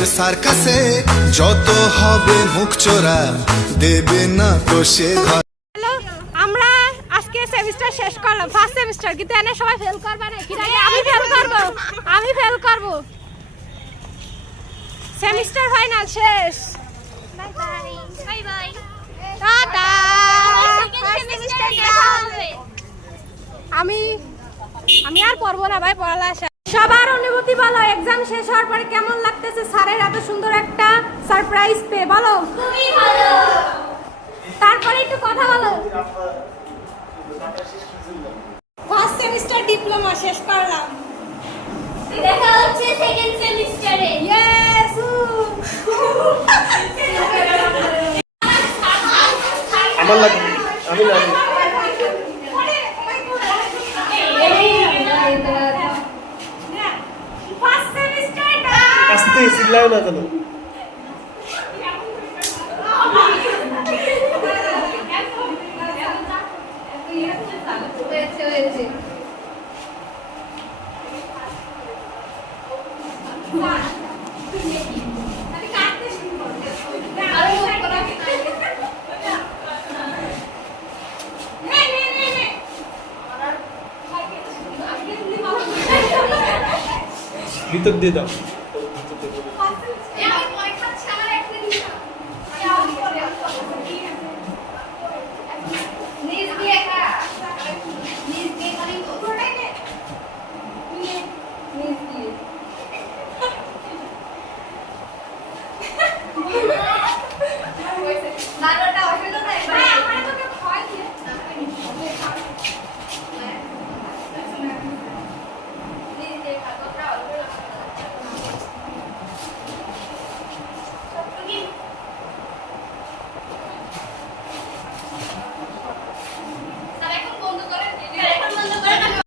জীবনের সার্কাসে যত হবে মুখ চোরা দেবে না তো সে ঘর। আমরা আজকে সেমিস্টার শেষ করলাম ফার্স্ট সেমিস্টার কিন্তু এনে সবাই ফেল করবে না কি আমি ফেল করব আমি ফেল করব। সেমিস্টার ফাইনাল শেষ। Bye bye bye bye tata second semester দেখা হবে। আমি আমি আর পড়ব না ভাই পড়ালা। সবার অনুভূতি বলো এক্সাম শেষ হওয়ার পরে কেমন লাগতেছে? স্যারের এত সুন্দর একটা সারপ্রাইজ পেয়ে বলো। খুবই ভালো। তারপরে একটু কথা বলো। ফার্স্ট সেমিস্টার ডিপ্লোমা শেষ করলাম। দেখা হচ্ছে সেকেন্ড সেমিস্টারে ইয়েস আমার লাগবে আমি লাগবে। ते शिल्लाव ना चलो कृतज्ञता